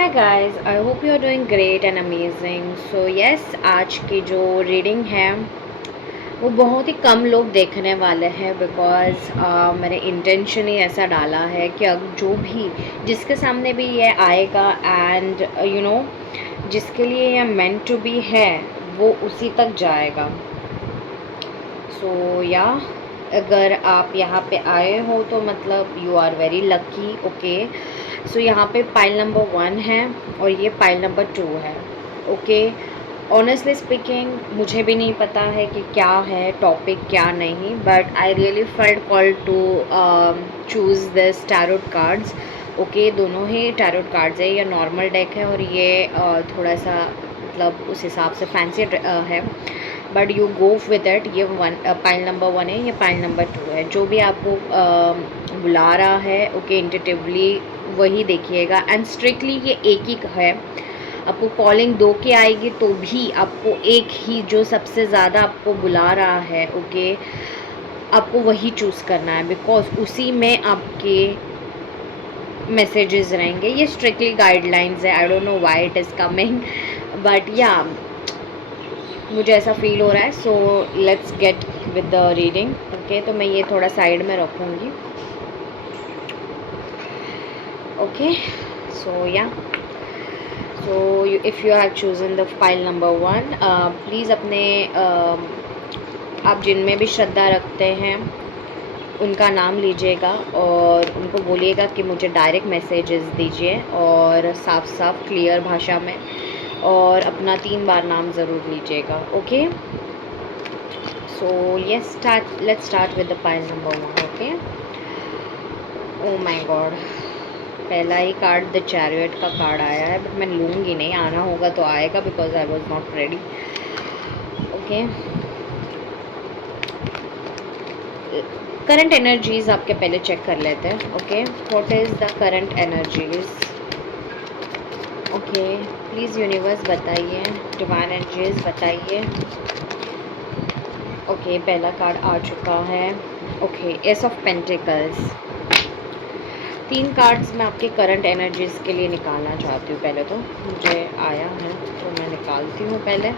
Hi guys, I hope you are doing great and amazing. So yes, आज की जो reading है वो बहुत ही कम लोग देखने वाले हैं बिकॉज़ मैंने इंटेंशन ही ऐसा डाला है कि अब जो भी जिसके सामने भी ये आएगा एंड जिसके लिए ये मेंट टू बी है वो उसी तक जाएगा। सो या अगर आप यहाँ पे आए हो तो मतलब you are very lucky. Okay, so यहाँ पे पाइल नंबर 1 है और ये पाइल नंबर 2 है। ओके, ऑनेस्टली स्पीकिंग मुझे भी नहीं पता है कि क्या है टॉपिक क्या नहीं, but I really felt call to choose this tarot cards. Okay, दोनों ही टैरोट कार्ड्स है, ये नॉर्मल डेक है और ये थोड़ा सा मतलब उस हिसाब से फैंसी है, but you go with it. ये पाइल नंबर 1 है, ये पाइल नंबर 2 है। जो भी आपको बुला रहा है ओके इंटेटिवली वही देखिएगा एंड स्ट्रिक्टली ये एक ही है। आपको कॉलिंग 2 की आएगी तो भी आपको एक ही जो सबसे ज़्यादा आपको बुला रहा है ओके आपको वही चूज़ करना है बिकॉज उसी में आपके मैसेजेस रहेंगे। ये स्ट्रिक्टली गाइडलाइंस है, I don't know why it is coming, but या मुझे ऐसा फील हो रहा है। So let's get with the reading. Okay, तो मैं ये थोड़ा साइड में रखूँगी। ओके, सो या so if you have chosen the file number 1, please अपने आप जिनमें भी श्रद्धा रखते हैं उनका नाम लीजिएगा और उनको बोलिएगा कि मुझे डायरेक्ट मैसेजेस दीजिए और साफ साफ क्लियर भाषा में, और अपना 3 बार नाम ज़रूर लीजिएगा। Okay, so let's start with the pile number 1। Okay, oh my God, पहला ही कार्ड द चैरियट का कार्ड आया है, बट मैं लूँगी नहीं, आना होगा तो आएगा because I was not ready. Okay, current energies आपके पहले चेक कर लेते हैं। Okay, what is the current energies. Okay, please universe बताइए, डिवाइन एनर्जीज बताइए। ओके, पहला कार्ड आ चुका है। Okay, S of pentacles. 3 cards मैं आपके करंट एनर्जीज के लिए निकालना चाहती हूँ। पहले तो मुझे आया है तो मैं निकालती हूँ पहले।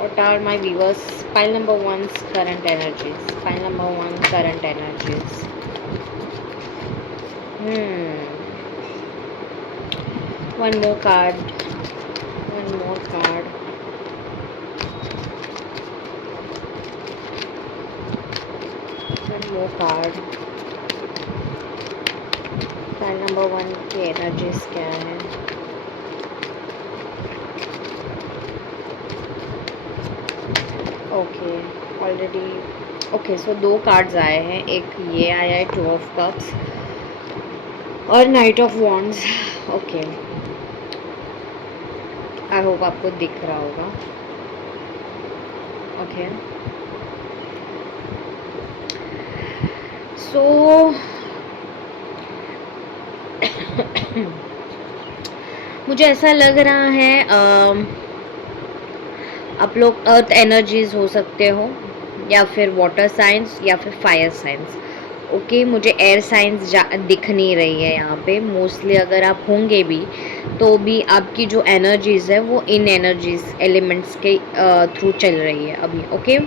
What are my viewers pile number 1's current energies? Pile number 1 current energies. One more card. One more card. One more card. Pile number 1 की energies क्या है? ओके, ऑलरेडी ओके, सो 2 कार्ड्स आए हैं। एक ये आया है 2 ऑफ कप्स और night of wands. Okay, I hope आपको दिख रहा होगा। ओके, सो मुझे ऐसा लग रहा है आप लोग अर्थ एनर्जीज हो सकते हो या फिर वाटर साइंस या फिर फायर साइंस। ओके, मुझे एयर साइंस दिख नहीं रही है यहाँ पे मोस्टली। अगर आप होंगे भी तो भी आपकी जो एनर्जीज़ है वो इन एनर्जीज एलिमेंट्स के थ्रू चल रही है अभी। ओके,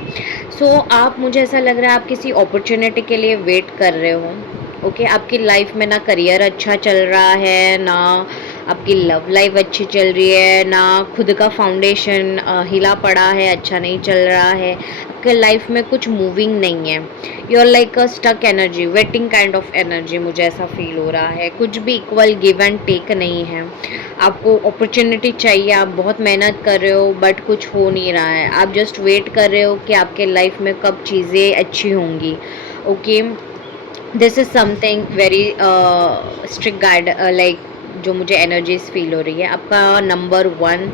सो आप मुझे ऐसा लग रहा है आप किसी अपॉर्चुनिटी के लिए वेट कर रहे हो। ओके, आपकी लाइफ में ना करियर अच्छा चल रहा है, ना आपकी लव लाइफ अच्छी चल रही है, ना खुद का फाउंडेशन हिला पड़ा है, अच्छा नहीं चल रहा है, आपके लाइफ में कुछ मूविंग नहीं है। You are like a stuck energy, waiting kind of energy, मुझे ऐसा फील हो रहा है। कुछ भी इक्वल गिव एंड टेक नहीं है। आपको अपॉर्चुनिटी चाहिए, आप बहुत मेहनत कर रहे हो बट कुछ हो नहीं रहा है। आप जस्ट वेट कर रहे हो कि आपके लाइफ में कब चीज़ें अच्छी होंगी। Okay, this is something very strict guide like जो मुझे एनर्जीज फील हो रही है। आपका नंबर 1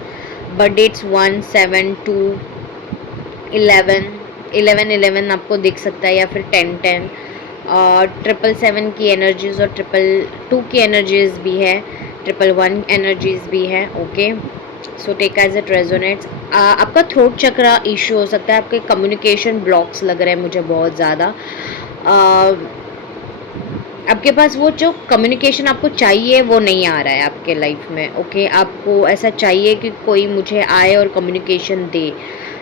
बट इट्स 1 7 2 11 11 11 आपको दिख सकता है या फिर 10 10 और 777 की एनर्जीज और 222 की एनर्जीज भी है, 111 एनर्जीज भी है। Okay, so take as it resonates. आपका थ्रोट चक्रा इशू हो सकता है, आपके कम्युनिकेशन ब्लॉक्स लग रहे हैं मुझे बहुत ज़्यादा। आपके पास वो जो कम्युनिकेशन आपको चाहिए वो नहीं आ रहा है आपके लाइफ में। ओके, आपको ऐसा चाहिए कि कोई मुझे आए और कम्युनिकेशन दे।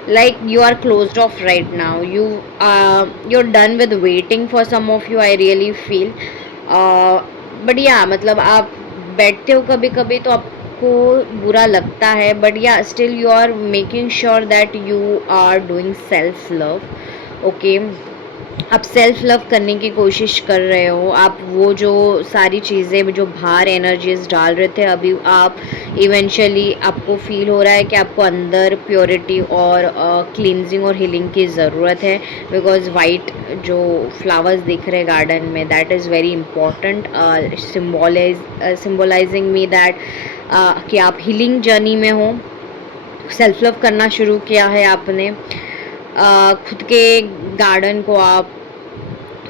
Like you are closed off right now, you are done with waiting for some of you, I really feel. But yeah मतलब आप बैठते हो कभी कभी तो आपको बुरा लगता है, but yeah still you are making sure that you are doing self love. Okay, आप सेल्फ लव करने की कोशिश कर रहे हो। आप वो जो सारी चीज़ें जो बाहर एनर्जीज डाल रहे थे, अभी आप इवेंचुअली आपको फील हो रहा है कि आपको अंदर प्योरिटी और क्लींजिंग और हीलिंग की ज़रूरत है। बिकॉज वाइट जो फ्लावर्स दिख रहे गार्डन में, that is very important, symbolising me that कि आप हीलिंग जर्नी में हो। सेल्फ लव करना शुरू किया है आपने। खुद के गार्डन को आप,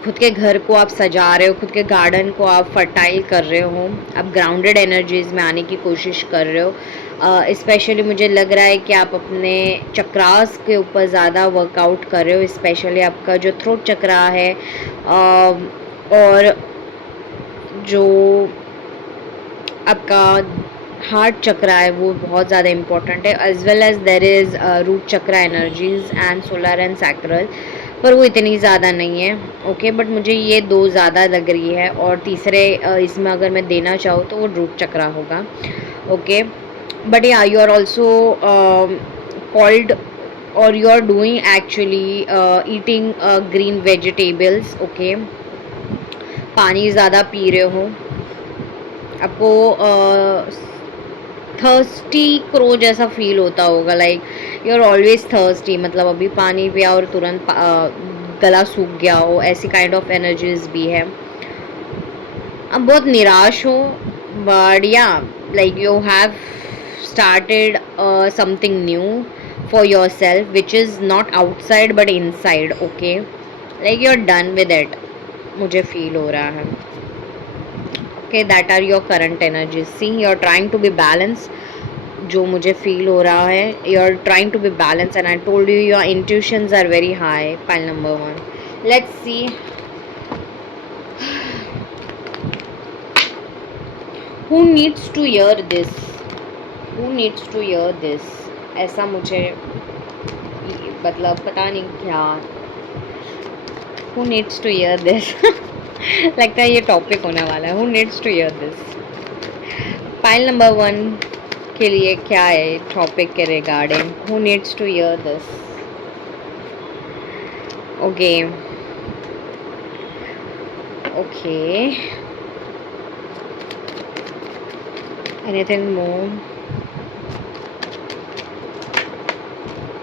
खुद के घर को आप सजा रहे हो, खुद के गार्डन को आप फर्टाइल कर रहे हो, आप ग्राउंडेड एनर्जीज में आने की कोशिश कर रहे हो। स्पेशली मुझे लग रहा है कि आप अपने चक्रास के ऊपर ज़्यादा वर्कआउट कर रहे हो, स्पेशली आपका जो थ्रोट चक्रा है, और जो आपका हार्ट चक्रा है वो बहुत ज़्यादा इम्पोर्टेंट है, as well as there is root chakra energies and solar and sacral, पर वो इतनी ज़्यादा नहीं है। ओके, बट मुझे ये दो ज़्यादा लग रही है, और तीसरे इसमें अगर मैं देना चाहूँ तो वो रूट चक्रा होगा। Okay, but yeah you are also called, और you are doing actually eating green vegetables. Okay, पानी ज़्यादा पी रहे हो, आपको थर्स्टी क्रो जैसा फील होता होगा, like you are always thirsty, मतलब अभी पानी पिया और तुरंत गला सूख गया हो, ऐसी काइंड ऑफ एनर्जीज भी है। अब बहुत निराश हो, but yeah like you have started something new for yourself which is not outside but inside. Okay, like you are done with it, मुझे फील हो रहा है। Okay, that are your current energies. See, you are trying to be balanced. जो मुझे feel हो रहा है, you are trying to be balanced, and I told you your intuitions are very high. Pile number 1. Let's see. Who needs to hear this? Who needs to hear this? ऐसा मुझे मतलब पता नहीं क्या। Who needs to hear this? लगता है ये topic होने वाला है। Who needs to hear this? Pile number 1 के लिए क्या है टॉपिक के regarding? Who needs to hear this? Okay, okay, anything more?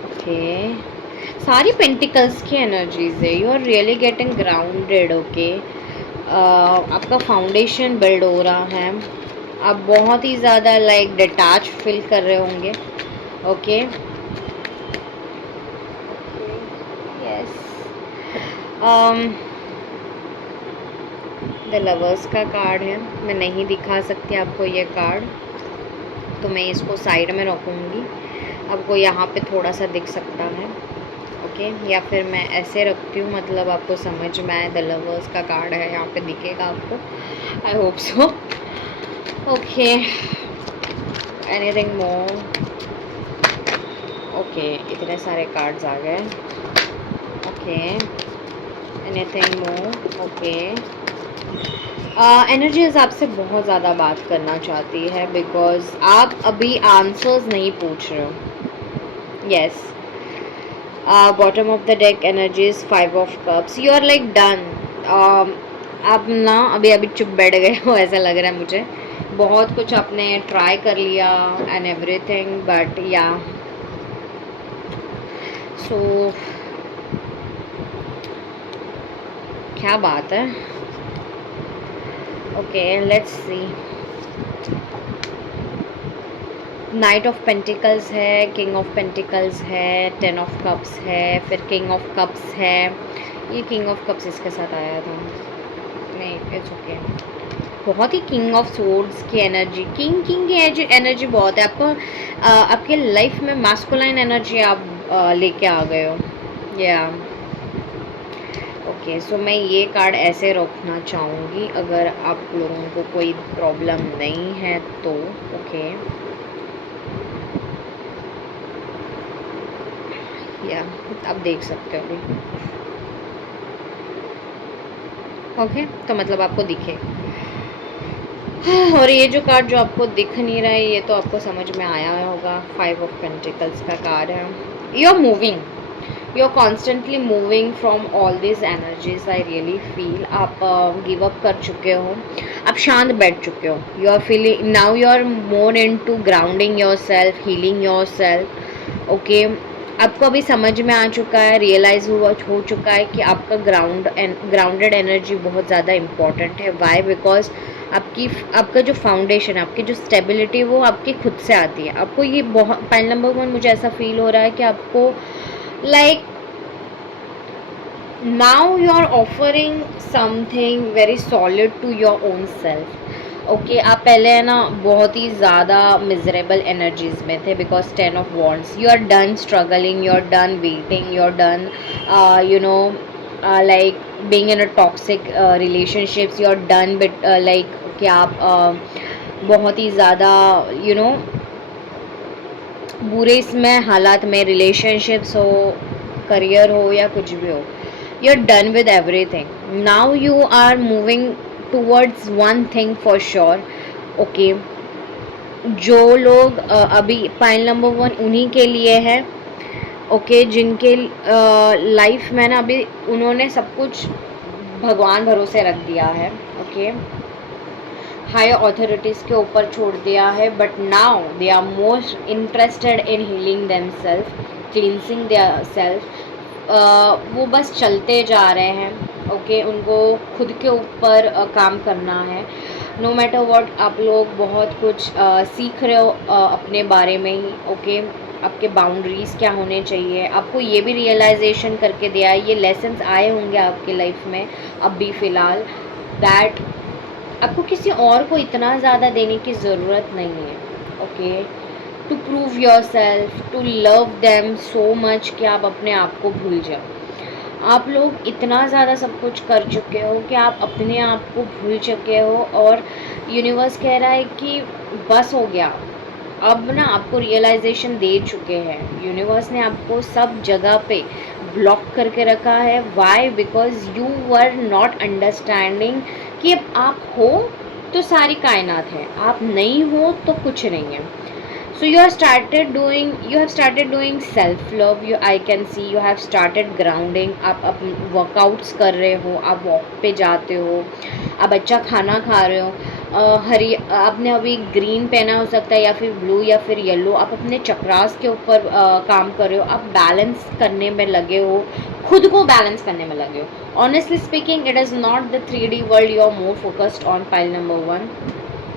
Okay, सारी पेंटिकल्स की एनर्जीज है। You are really getting grounded. Okay, आपका फाउंडेशन बिल्ड हो रहा है, आप बहुत ही ज़्यादा लाइक डिटैच फील कर रहे होंगे। ओके, यस, द लवर्स का कार्ड है। मैं नहीं दिखा सकती आपको ये कार्ड, तो मैं इसको साइड में रखूँगी, आपको यहाँ पे थोड़ा सा दिख सकता है। ओके, या फिर मैं ऐसे रखती हूँ, मतलब आपको समझ में आए। द लवर्स का कार्ड है, यहाँ पे दिखेगा आपको, I hope so. Okay, anything more? Okay, इतने सारे कार्ड्स आ गए। Okay, anything more? Okay, energies आपसे बहुत ज़्यादा बात करना चाहती है, बिकॉज आप अभी आंसर्स नहीं पूछ रहे हो। Yes, bottom of the deck energies 5 of cups. You are like done. आप ना अभी अभी चुप बैठ गए हो, ऐसा लग रहा है मुझे। बहुत कुछ आपने ट्राई कर लिया एंड एवरीथिंग, बट या सो क्या बात है। Okay, let's see. Night of pentacles है, किंग ऑफ पेंटिकल्स है, 10 ऑफ कप्स है, फिर किंग ऑफ कप्स है। ये किंग ऑफ कप्स इसके साथ आया था, नहीं इट्स ओके। बहुत ही किंग ऑफ सोर्ड्स की एनर्जी, किंग की एनर्जी बहुत है आपको। आपके लाइफ में मास्कुलाइन एनर्जी आप लेके आ गए हो। या ओके, सो मैं ये कार्ड ऐसे रखना चाहूँगी अगर आप लोगों को कोई प्रॉब्लम नहीं है तो। ओके, या आप देख सकते हो अभी। ओके, तो मतलब आपको दिखे। और ये जो कार्ड जो आपको दिख नहीं रहा है, ये तो आपको समझ में आया होगा। 5 ऑफ पेंटिकल्स का कार्ड है। You are moving, you are constantly moving from all this energies. I really feel आप गिव अप कर चुके हो, आप शांत बैठ चुके हो। You are feeling now, you are more into grounding yourself, healing yourself. Okay, आपको अभी समझ में आ चुका है, रियलाइज़ हो चुका है कि आपका ग्राउंडेड एनर्जी बहुत ज़्यादा इम्पॉर्टेंट है। वाई? बिकॉज आपका जो फाउंडेशन है, आपकी जो स्टेबिलिटी, वो आपकी खुद से आती है। आपको ये बहुत, पॉइंट नंबर 1 मुझे ऐसा फील हो रहा है कि आपको like now you are offering something very solid to your own self. Okay, आप पहले है ना बहुत ही ज़्यादा मिजरेबल एनर्जीज में थे because 10 of wands. You are done struggling, you are done waiting, you are done you know like being in a toxic relationships, you're done with like कि आप बहुत ही ज़्यादा you know बुरे इसमें हालात में, रिलेशनशिप्स हो, करियर हो या कुछ भी हो, you're done with everything. Now you are moving towards one thing for sure. Okay, जो लोग अभी पाइल नंबर 1 उन्हीं के लिए है। ओके, जिनके लाइफ में ना अभी उन्होंने सब कुछ भगवान भरोसे रख दिया है। ओके, हायर अथॉरिटीज़ के ऊपर छोड़ दिया है, but now they are most interested in healing themselves, cleansing their self. वो बस चलते जा रहे हैं। ओके, उनको खुद के ऊपर काम करना है। नो मैटर व्हाट, आप लोग बहुत कुछ सीख रहे हो अपने बारे में ही। ओके, आपके बाउंड्रीज़ क्या होने चाहिए, आपको ये भी रियलाइजेशन करके दिया है, ये लेसन्स आए होंगे आपके लाइफ में अभी फ़िलहाल, दैट आपको किसी और को इतना ज़्यादा देने की ज़रूरत नहीं है। Okay, to prove yourself, to love them so much कि आप अपने आप को भूल जाओ। आप लोग इतना ज़्यादा सब कुछ कर चुके हो कि आप अपने आप को भूल चुके हो, और यूनिवर्स कह रहा है कि बस हो गया। अब ना आपको रियलाइजेशन दे चुके हैं। यूनिवर्स ने आपको सब जगह पे ब्लॉक करके रखा है। Why? Because you were not understanding कि अब आप हो तो सारी कायनात है, आप नहीं हो तो कुछ नहीं है। So you have started doing self love. I can see you have started grounding. आप वर्कआउट्स कर रहे हो, आप वॉक पे जाते हो, आप अच्छा खाना खा रहे हो, हरी आपने अभी ग्रीन पहना हो सकता है या फिर ब्लू या फिर येलो। आप अपने चक्रास के ऊपर काम कर रहे हो, आप बैलेंस करने में लगे हो, खुद को बैलेंस करने में लगे हो। Honestly speaking, it is not the 3D world, you are more focused on pile number 1।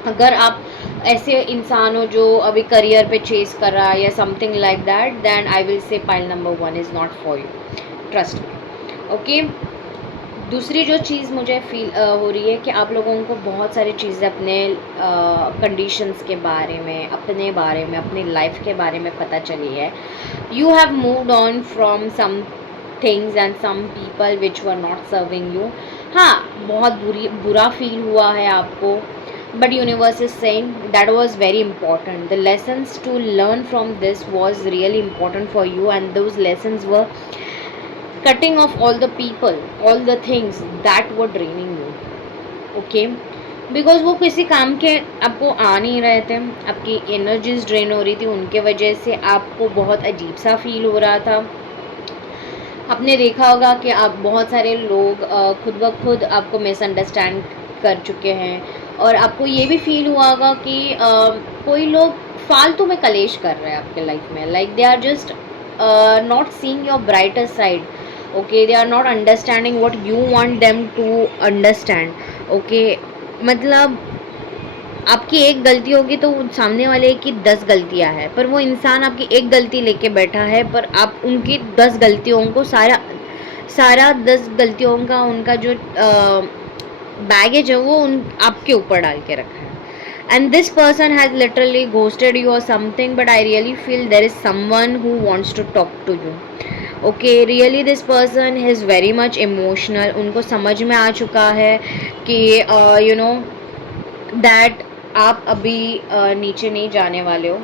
अगर आप ऐसे इंसान हो जो अभी करियर पे चेस कर रहा है या something like that, then I will say pile number 1 is not for you, trust me. Okay, दूसरी जो चीज़ मुझे फील हो रही है कि आप लोगों को बहुत सारी चीज़ें अपने कंडीशंस के बारे में, अपने बारे में, अपनी लाइफ के बारे में पता चली है। You have moved on from some things and some people which were not serving you. हाँ, बहुत बुरा फील हुआ है आपको, but universe is saying that was very important. The lessons to learn from this was really important for you, and those lessons were cutting off all the people, all the things that were draining you. Okay, because वो किसी काम के आपको आ नहीं रहे थे, आपकी energies drain हो रही थी, उनके वजह से आपको बहुत अजीब सा फील हो रहा था। आपने देखा होगा कि आप बहुत सारे लोग खुद ब खुद आपको मिसअंडरस्टैंड कर चुके हैं, और आपको ये भी फील हुआ होगा कि कोई लोग फालतू में कलेश कर रहे हैं आपके लाइफ में, like they are just not seeing your brighter side. Okay, they are not understanding what you want them to understand. Okay, मतलब आपकी एक गलती होगी तो सामने वाले की 10 गलतियां हैं, पर वो इंसान आपकी एक गलती लेके बैठा है, पर आप उनकी 10 गलतियों को सारा 10 गलतियों का उनका जो बैगेज है वो आपके ऊपर डाल के रखा है। And this person has literally ghosted you और something, but I really feel there is someone who wants to talk to you. Okay, really this person is very much emotional. उनको समझ में आ चुका है कि यू नो दैट आप अभी नीचे नहीं जाने वाले हो,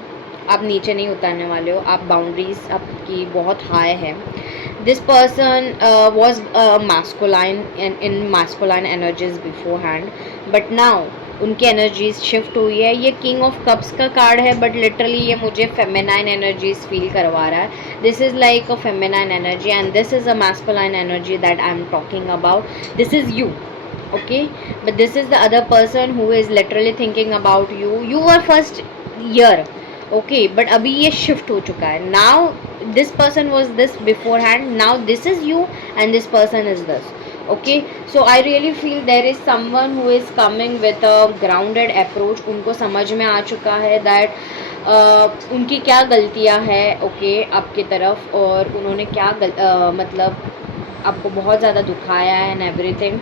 आप नीचे नहीं उतरने वाले हो, आप बाउंड्रीज आपकी बहुत हाई है। This person was masculine in masculine energies before hand, but now उनकी एनर्जीज शिफ्ट हुई है। ये किंग ऑफ कप्स का कार्ड है, बट लिटरली ये मुझे फेमिनाइन एनर्जीज फील करवा रहा है। This is like a feminine energy and this is a masculine energy that I am talking about. This is you, okay, but this is the other person who is literally thinking about you. You were first year, okay, but अभी ये shift हो चुका है। Now this person was this beforehand, now this is you and this person is this, okay. So I really feel there is someone who is coming with a grounded approach. उनको समझ में आ चुका है that उनकी क्या गलतियां हैं, okay, आपकी तरफ, और उन्होंने क्या मतलब आपको बहुत ज़्यादा दुखाया है and everything.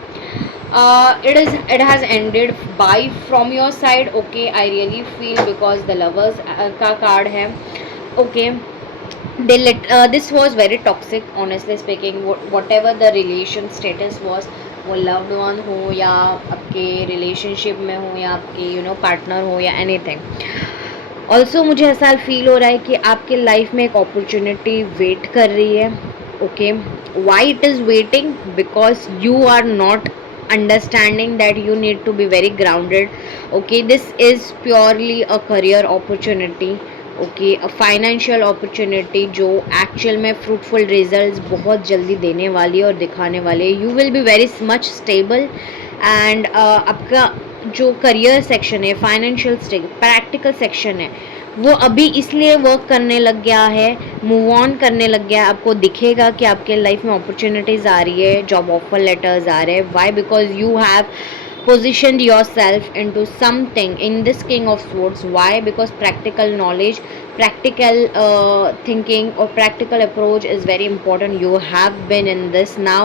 it has ended by from your side, okay, I really feel, because the lovers का कार्ड है, okay. This was very toxic, honestly speaking, whatever the relation status was, वो loved one हो या आपके relationship में हो या आपके पार्टनर हो या एनीथिंग। ऑल्सो मुझे ऐसा फील हो रहा है कि आपके लाइफ में एक अपॉर्चुनिटी वेट कर रही है, okay. Why it is waiting? Because you are not understanding that you need to be very grounded, okay. This is purely a career opportunity, okay, a financial opportunity जो actual में fruitful results बहुत जल्दी देने वाली है और दिखाने वाली है। You will be very much stable and आपका जो करियर सेक्शन है, फाइनेंशियल प्रैक्टिकल सेक्शन है, वो अभी इसलिए वर्क करने लग गया है, मूव ऑन करने लग गया है। आपको दिखेगा कि आपके लाइफ में अपॉर्चुनिटीज़ आ रही है, जॉब ऑफर लेटर्स आ रहे हैं। Why? Because you have positioned yourself into something in this king of swords. Why? Because practical knowledge, practical thinking or practical approach is very important. You have been in this now,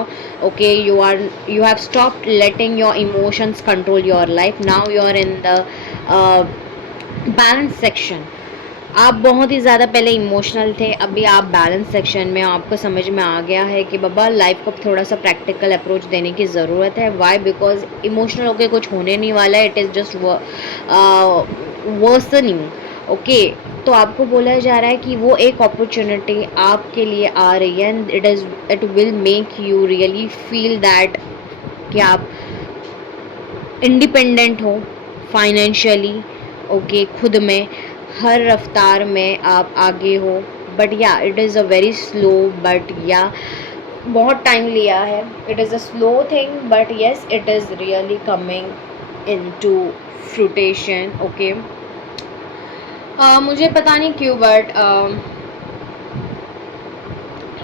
okay. You have stopped letting your emotions control your life. Now you are in the balance section. आप बहुत ही ज़्यादा पहले emotional थे, अभी आप balance section में, आपको समझ में आ गया है कि बाबा लाइफ को थोड़ा सा प्रैक्टिकल अप्रोच देने की ज़रूरत है। वाई? बिकॉज इमोशनल होके कुछ होने नहीं वाला है, it is just worsening, okay. तो आपको बोला जा रहा है कि वो एक अपॉर्चुनिटी आपके लिए आ रही है and it will make you really feel that कि आप इंडिपेंडेंट हो फाइनेंशियली, ओके, खुद में हर रफ्तार में आप आगे हो। But yeah it is a very slow, but yeah बहुत टाइम लिया है। It is a slow thing, but yes it is really coming into fruition, okay. मुझे पता नहीं क्यों, बट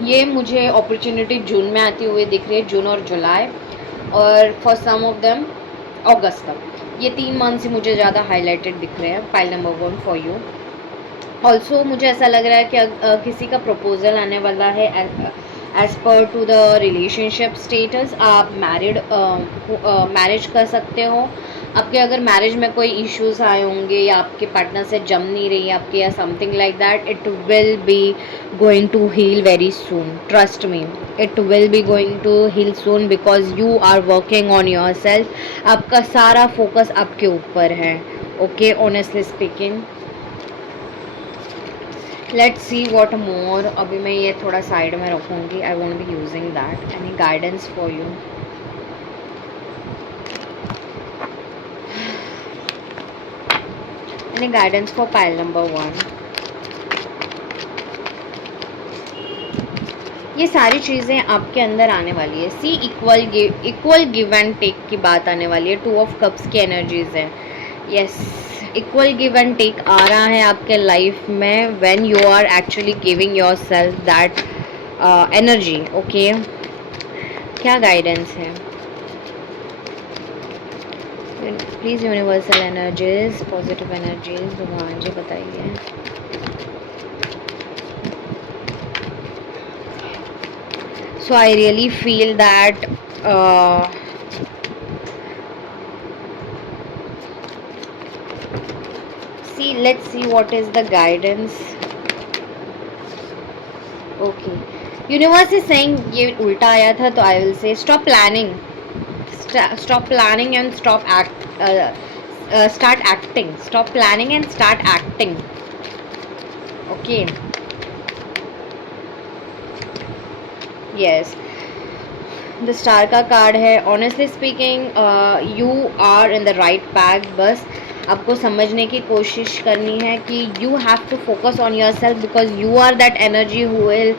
ये मुझे अपॉर्चुनिटी जून में आती हुई दिख रही है, जून और जुलाई, और फॉर सम ऑफ देम अगस्त तक। ये 3 मंथ्स ही मुझे ज़्यादा हाईलाइटेड दिख रहे हैं। Pile number 1 for you. Also मुझे ऐसा लग रहा है कि किसी का प्रपोजल आने वाला है as per to the relationship status. आप मैरिज कर सकते हो। आपके अगर मैरिज में कोई इश्यूज आए होंगे या आपके पार्टनर से जम नहीं रही है आपके या something like that, it will be going to heal very soon, trust me, it will be going to heal soon, because you are working on yourself. आपका सारा फोकस आपके ऊपर है, okay, honestly speaking. Let's see what more. अभी मैं ये थोड़ा side में रखूँगी, I won't be using that. Any guidance for you? Any guidance for pile number 1? ये सारी चीज़ें आपके अंदर आने वाली है। See equal give and take की बात आने वाली है। 2 ऑफ कप्स की एनर्जीज हैं। Yes, equal give and take आ रहा है आपके लाइफ में when you are actually giving yourself that energy, okay. क्या गाइडेंस है? Please universal energies, positive energies, भगवान जी बताइए। So I really feel that let's see what is the guidance, okay. Universe is saying, ये उल्टा आया था तो आई विल से stop planning, stop planning and start acting. Stop planning and start acting. Okay. Yes. The star का card है. Honestly speaking you are in the right path. बस आपको समझने की कोशिश करनी है कि you have to focus on yourself because you are that energy who will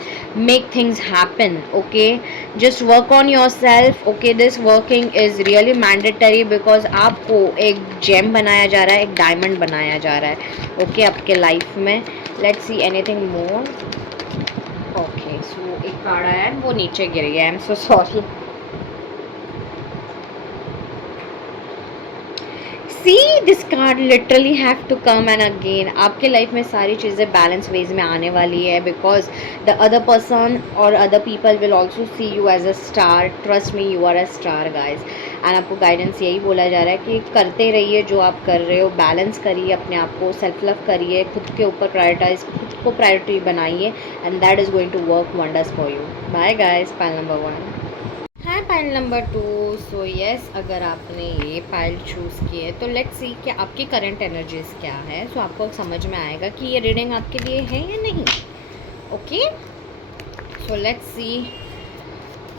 make things happen. Okay, just work on yourself. Okay, this working is really mandatory because आपको एक जेम बनाया जा रहा है, एक diamond बनाया जा रहा है. ओके, आपके लाइफ में. Let's see anything more. Okay, so एक कार्ड आया है, वो नीचे गिर गया. I am so sorry. See this card literally have to come and again. आपके लाइफ में सारी चीज़ें बैलेंस वेज में आने वाली है बिकॉज द अदर पर्सन और other people will also see you as a star. Trust me, you are a star guys. And आपको गाइडेंस यही बोला जा रहा है कि करते रहिए जो आप कर रहे हो. बैलेंस करिए अपने आप को, सेल्फ लव करिए, खुद के ऊपर प्रायोरिटाइज, खुद को प्रायोरिटी बनाइए and that is going to work wonders for you. Bye guys. Pile number 1 है. Pile number 2. सो यस, अगर आपने ये पाइल चूज़ की है तो लेट्स सी कि आपकी करंट एनर्जीज क्या है. सो आपको समझ में आएगा कि ये रीडिंग आपके लिए है या नहीं. Okay, so let's see.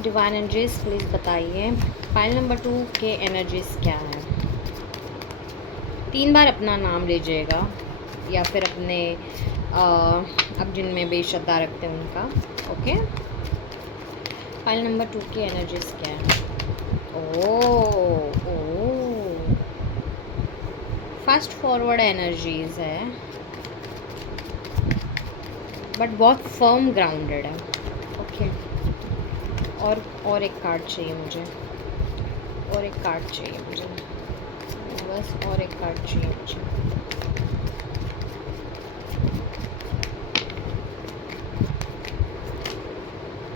Divine energies please बताइए पाइल नंबर 2 के एनर्जीज क्या है. 3 बार अपना नाम लीजिएगा या फिर अपने आप जिनमें भी श्रद्धा रखते हैं उनका. ओके, फाइल नंबर 2 की एनर्जीज क्या है. ओ फास्ट फॉरवर्ड एनर्जीज है बट बहुत फर्म ग्राउंडेड है. ओके, और एक कार्ड चाहिए मुझे, और एक कार्ड चाहिए मुझे, बस और एक कार्ड चाहिए मुझे.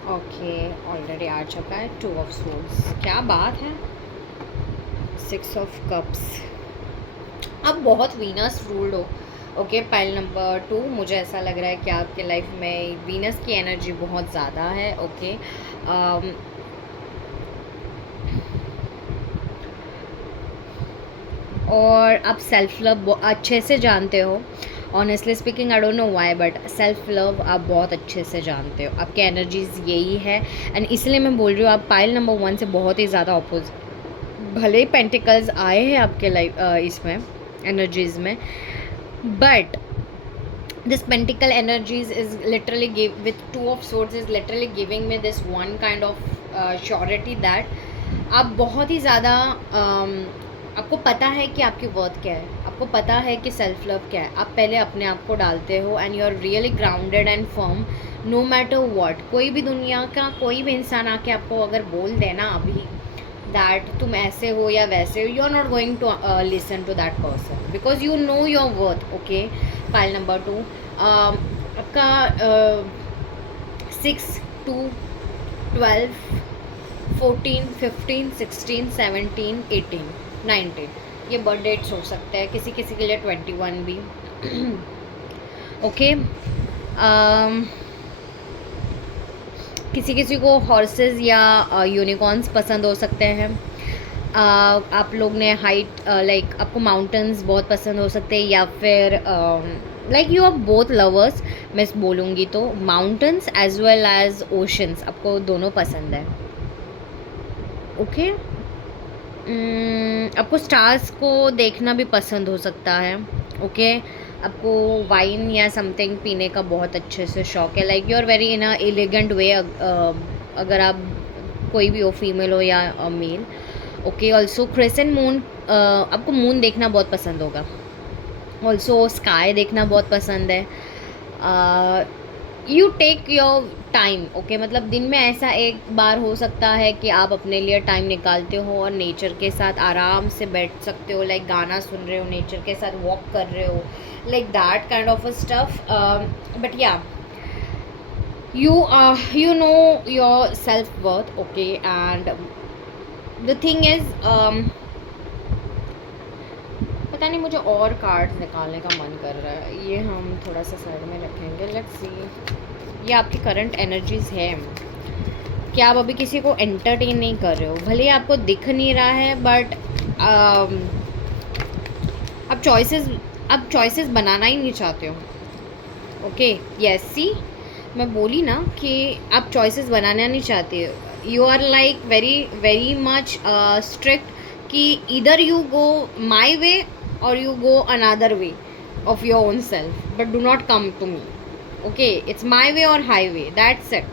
ओके, ऑलरेडी आ चुका है. 2 ऑफ सोर्ड्स, क्या बात है. 6 ऑफ कप्स. अब बहुत वीनस रूल्ड हो. ओके, पाइल नंबर 2, मुझे ऐसा लग रहा है कि आपके लाइफ में वीनस की एनर्जी बहुत ज़्यादा है. ओके, और आप सेल्फ लव अच्छे से जानते हो. Honestly speaking I don't know why but self love आप बहुत अच्छे से जानते हो. आपके एनर्जीज यही है एंड इसलिए मैं बोल रही हूँ आप पाइल नंबर 1 से बहुत ही ज़्यादा अपोजिट. भले ही पेंटिकल्स आए हैं आपके लाइफ इसमें एनर्जीज में, but this pentacle energies is literally give with 2 of swords is literally giving me this one kind of surety that आप बहुत ही ज़्यादा आपको पता है कि आपकी वर्थ क्या है, आपको पता है कि सेल्फ लव क्या है. आप पहले अपने आप को डालते हो and you are really grounded and firm no matter what. कोई भी दुनिया का कोई भी इंसान आके आपको अगर बोल देना अभी दैट तुम ऐसे हो या वैसे हो, you are not going to listen to that person because you know your worth. Okay, file number 2 आपका 6, 2, 12, 14, 15, 16, 17, 18, 19 ये बर्थ डेट्स हो सकते हैं. किसी किसी के लिए 21 भी. ओके, किसी किसी को हॉर्सेस या यूनिकॉर्न्स पसंद हो सकते हैं. आप लोग ने हाइट लाइक आपको माउंटेन्स बहुत पसंद हो सकते हैं या फिर like you are both lovers. मैं बोलूँगी तो mountains as well as oceans आपको दोनों पसंद है. ओके, आपको स्टार्स को देखना भी पसंद हो सकता है. ओके, आपको वाइन या समथिंग पीने का बहुत अच्छे से शौक है. Like you are very in a elegant way अगर आप कोई भी हो, फीमेल हो या male. Okay, also crescent moon आपको मून देखना बहुत पसंद होगा. ऑल्सो स्काई देखना बहुत पसंद है. You take your time. Okay, मतलब दिन में ऐसा एक बार हो सकता है कि आप अपने लिए टाइम निकालते हो और नेचर के साथ आराम से बैठ सकते हो. लाइक गाना सुन रहे हो, नेचर के साथ वॉक कर रहे हो, like that kind of a stuff. But या you know your self-worth. Okay, and the thing is पता नहीं, मुझे और कार्ड्स निकालने का मन कर रहा है। ये हम थोड़ा सा साइड में रखेंगे। लेट्स सी, ये आपकी करंट एनर्जीज है कि आप अभी किसी को एंटरटेन नहीं कर रहे हो, भले ही आपको दिख नहीं रहा है, बट आप चॉइसेस बनाना ही नहीं चाहते हो। ओके, यस, सी, मैं बोली ना कि आप चॉइसेस बनाना नहीं चाहते हो। You are like very very much strict कि इधर यू गो माई वे और you go another way of your own self, but do not come to me. Okay, it's my way और highway, that's it.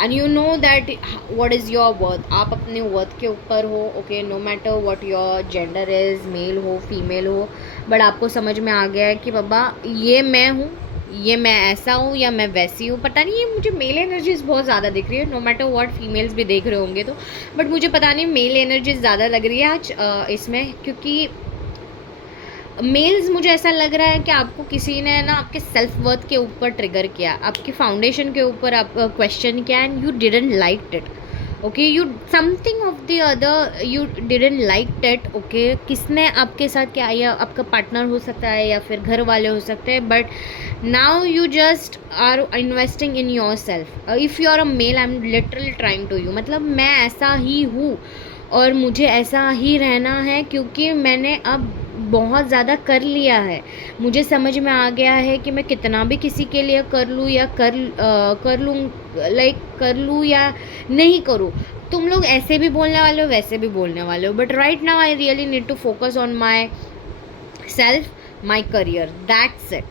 And you know that what is your worth. आप अपने worth के ऊपर हो। Okay, no matter what your gender is, male हो female हो, but आपको समझ में आ गया है कि बाबा ये मैं हूँ, ये मैं ऐसा हूँ या मैं वैसी हूँ। पता नहीं, ये मुझे मेल एनर्जीज बहुत ज़्यादा दिख रही है। नो मैटर व्हाट फीमेल्स भी देख रहे होंगे तो, बट मुझे पता नहीं मेल एनर्जीज ज़्यादा लग रही है आज इसमें, क्योंकि मेल्स मुझे ऐसा लग रहा है कि आपको किसी ने ना आपके सेल्फ वर्थ के ऊपर ट्रिगर किया, आपके फाउंडेशन के ऊपर आप क्वेश्चन किया, and you didn't like it. Okay, you something of the other, you didn't like it. Okay, किसने आपके साथ क्या, या आपका पार्टनर हो सकता है या फिर घर वाले हो सकते हैं, but now you just are investing in yourself. If you are a male, I am literally trying to you, मतलब मैं ऐसा ही हूँ और मुझे ऐसा ही रहना है, क्योंकि मैंने अब बहुत ज़्यादा कर लिया है। मुझे समझ में आ गया है कि मैं कितना भी किसी के लिए कर लूँ या कर लूँ या नहीं करूँ। तुम लोग ऐसे भी बोलने वाले हो, वैसे भी बोलने वाले हो, but right now I really need to focus on myself, my career, that's it.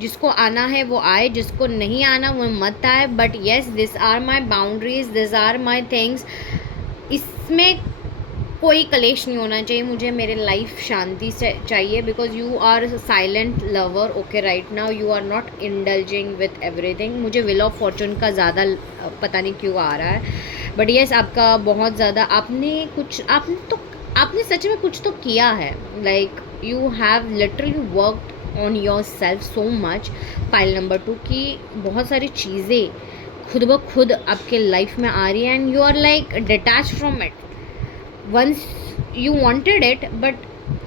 जिसको आना है वो आए, जिसको नहीं आना वो मत आए, but yes, this are my boundaries, this are my things. इसमें कोई कलेश नहीं होना चाहिए। मुझे मेरे लाइफ शांति से चाहिए, because you are silent lover. Okay, right now you are not indulging with everything. मुझे व्हील ऑफ फॉर्चून का ज़्यादा पता नहीं क्यों आ रहा है, बट येस, आपका बहुत ज़्यादा आपने सच में कुछ तो किया है। Like you have literally worked on your self so much. File number 2 की बहुत सारी चीज़ें खुद ब खुद आपके लाइफ में आ रही है, and you are like detach from it. Once you wanted it, but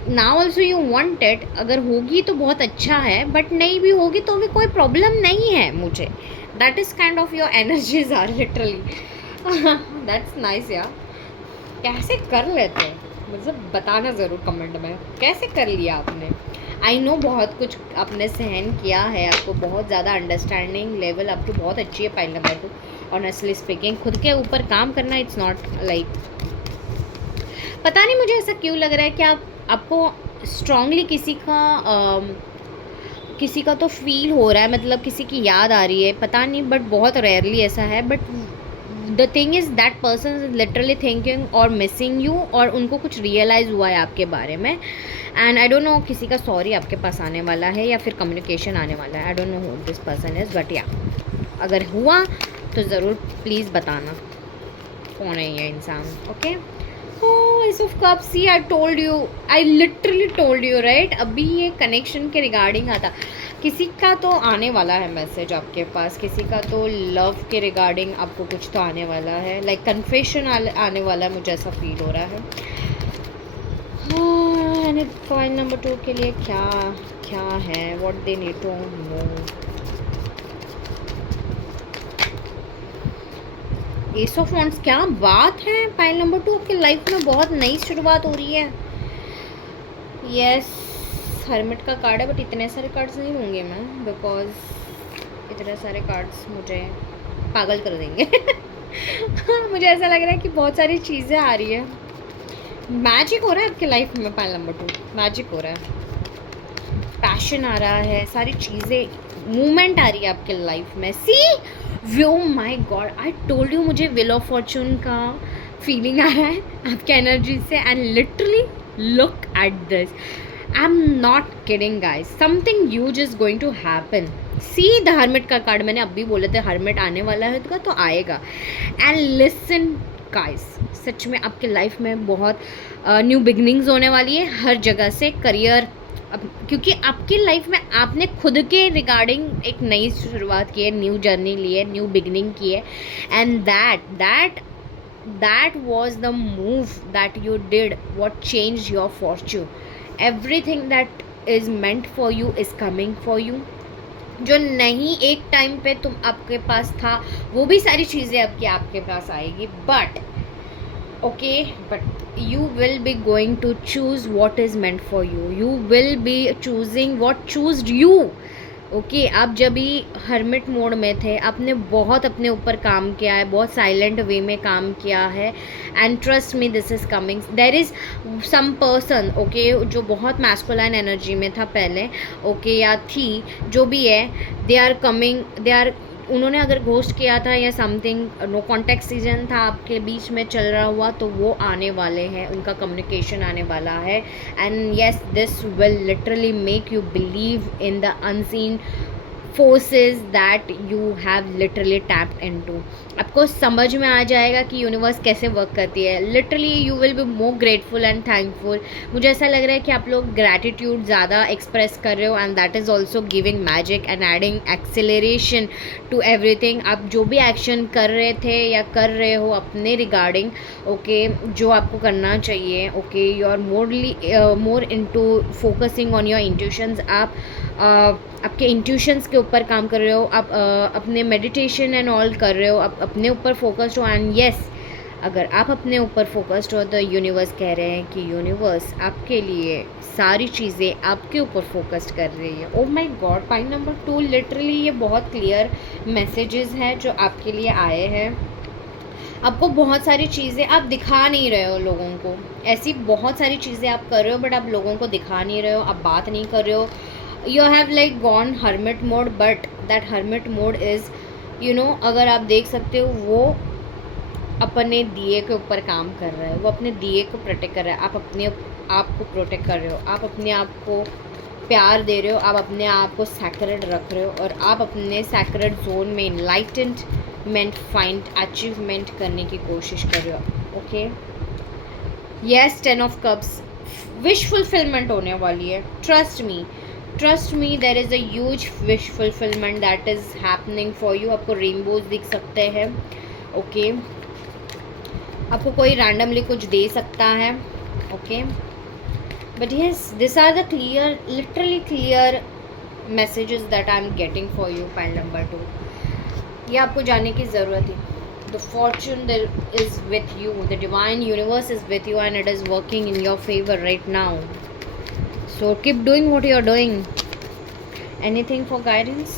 now also you want it. अगर होगी तो बहुत अच्छा है, बट नहीं भी होगी तो भी कोई प्रॉब्लम नहीं है मुझे। That is kind of your energies are literally. That's nice यार। कैसे कर लेते हैं, मतलब बताना ज़रूर कमेंट में, कैसे कर लिया आपने। आई नो बहुत कुछ आपने सहन किया है, आपको बहुत ज़्यादा अंडरस्टैंडिंग लेवल आपकी बहुत अच्छी है। फाइल नंबर 2, ऑनेस्टली स्पीकिंग, खुद के ऊपर काम करना, इट्स नॉट लाइक, पता नहीं मुझे ऐसा क्यों लग रहा है कि आपको स्ट्रांगली किसी का तो फील हो रहा है, मतलब किसी की याद आ रही है, पता नहीं, बट बहुत रेयरली ऐसा है। But the thing is that person is literally thinking और मिसिंग यू, और उनको कुछ रियलाइज़ हुआ है आपके बारे में। एंड आई डोंट नो, किसी का सॉरी आपके पास आने वाला है या फिर कम्युनिकेशन आने वाला है। I don't know who this person is, but या अगर हुआ तो ज़रूर प्लीज़ बताना कौन है ये इंसान। Okay, Ace of Cups, see, I literally told you, right? अभी ये कनेक्शन के रिगार्डिंग आता, किसी का तो आने वाला है मैसेज आपके पास, किसी का तो लव के रिगार्डिंग आपको कुछ तो आने वाला है, लाइक कन्फेशन आने वाला है, मुझे ऐसा फील हो रहा है। हाँ, पॉइंट नंबर 2 के लिए क्या है, what they need to know. Ace of wands, क्या बात है। पाइल नंबर 2, आपकी लाइफ में बहुत नई शुरुआत हो रही है। यस, हर्मिट का कार्ड है, बट इतने सारे कार्ड्स नहीं होंगे मैं, बिकॉज इतने सारे कार्ड्स मुझे पागल कर देंगे। मुझे ऐसा लग रहा है कि बहुत सारी चीज़ें आ रही है, मैजिक हो रहा है आपकी लाइफ में। पाइल नंबर 2, मैजिक हो रहा है, पैशन आ रहा है, सारी चीज़ें, मूवमेंट आ रही है आपके लाइफ में। सी, वो my god, I told you, मुझे व्हील ऑफ फॉर्चून का फीलिंग आ रहा है आपके एनर्जी से। And literally look at this, I am not kidding guys, something huge is going to happen. See, the hermit का कार्ड, मैंने अभी बोले थे हर्मिट आने वाला है तो आएगा। एंड लिसन गाइज, सच में आपके लाइफ में बहुत न्यू बिगनिंग्स होने वाली है हर जगह से, करियर, क्योंकि आपकी लाइफ में आपने खुद के रिगार्डिंग एक नई शुरुआत की है, न्यू जर्नी ली है, न्यू बिगनिंग की है। And that was the move that you did what change your Fortune. Everything that is meant for you is coming for you. जो नहीं एक टाइम पे तुम आपके पास था, वो भी सारी चीज़ें अब के आपके पास आएगी, but okay, but you will be going to choose what is meant for you. You will be choosing what choose you. Okay आप जब भी हर्मिट मोड में थे, आपने बहुत अपने ऊपर काम किया है, बहुत साइलेंट वे में काम किया है, and trust me this is coming. There is some person okay जो बहुत मैस्कुलाइन एनर्जी में था पहले, ओके या थी, जो भी है, they are coming, they are, उन्होंने अगर घोस्ट किया था या समथिंग, नो कॉन्टेक्ट सीजन था आपके बीच में चल रहा हुआ, तो वो आने वाले हैं, उनका कम्युनिकेशन आने वाला है, and yes this will literally make you believe in the unseen forces that you have literally tapped into. आपको समझ में आ जाएगा कि यूनिवर्स कैसे वर्क करती है। Literally you will be more grateful and thankful. मुझे ऐसा लग रहा है कि आप लोग ग्रैटिट्यूड ज़्यादा एक्सप्रेस कर रहे हो, and that is also giving magic and adding acceleration to everything. आप जो भी एक्शन कर रहे थे या कर रहे हो अपने रिगार्डिंग, ओके जो आपको करना चाहिए, okay you are more into focusing on your intuitions. आप आपके इंट्यूशंस के ऊपर काम कर रहे हो, आप अपने मेडिटेशन एंड ऑल कर रहे हो, आप अपने ऊपर फोकस्ड हो, एंड येस अगर आप अपने ऊपर फोकस्ड हो तो यूनिवर्स कह रहे हैं कि यूनिवर्स आपके लिए सारी चीज़ें आपके ऊपर फोकस्ड कर रही है। Oh my God, point number 2, literally ये बहुत क्लियर मैसेजेस हैं जो आपके लिए आए हैं। आपको बहुत सारी चीज़ें आप दिखा नहीं रहे हो लोगों को, ऐसी बहुत सारी चीज़ें आप कर रहे हो, बट आप लोगों को दिखा नहीं रहे हो, आप बात नहीं कर रहे हो। You have like gone hermit mode, but that hermit mode is, you know, अगर आप देख सकते हो वो अपने दिए के ऊपर काम कर रहा है, वो अपने दिए को प्रोटेक्ट कर रहा है, आप अपने आप को प्रोटेक्ट कर रहे हो, आप अपने आप को प्यार दे रहे हो, आप अपने आप को सैक्रेड रख रहे हो, और आप अपने सैक्रेड जोन में इनलाइटनमेंट फाइंड अचीवमेंट करने की कोशिश कर रहे हो। Okay yes, 10 of cups, wish fulfilment होने वाली है। Trust me there is a huge wish fulfilment that is happening for you. आपको रेनबोज दिख सकते हैं, ओके आपको कोई रैंडमली कुछ दे सकता है, okay but yes this are the clear, literally clear messages that I am getting for you. Point number 2, ये आपको जानने की ज़रूरत है। The fortune that is with you, the divine universe is with you, and it is working in your favor right now. So keep doing what you are doing. Anything for guidance?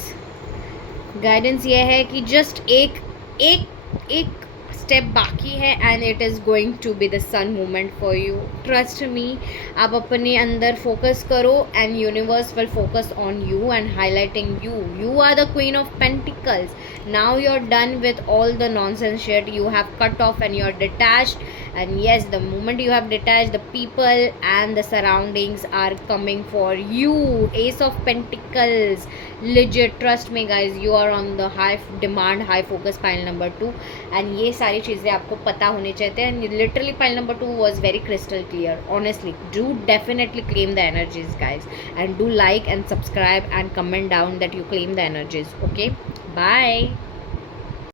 Guidance ये है कि just एक step बाकी है, and it is going to be the sun moment for you. Trust me, आप अपने अंदर focus करो, and universe will focus on you and highlighting you. You are the queen of pentacles. Now you are done with all the nonsense shit, you have cut off and you are detached, and yes, the moment you have detached, the people and the surroundings are coming for you. Ace of Pentacles, legit, trust me guys, you are on the high demand, high focus pile number 2, and ये सारी चीज़ें आपको पता होनी चाहिए। and literally pile number 2 was very crystal clear. Honestly, do definitely claim the energies guys, and do like and subscribe and comment down that you claim the energies. Okay, bye.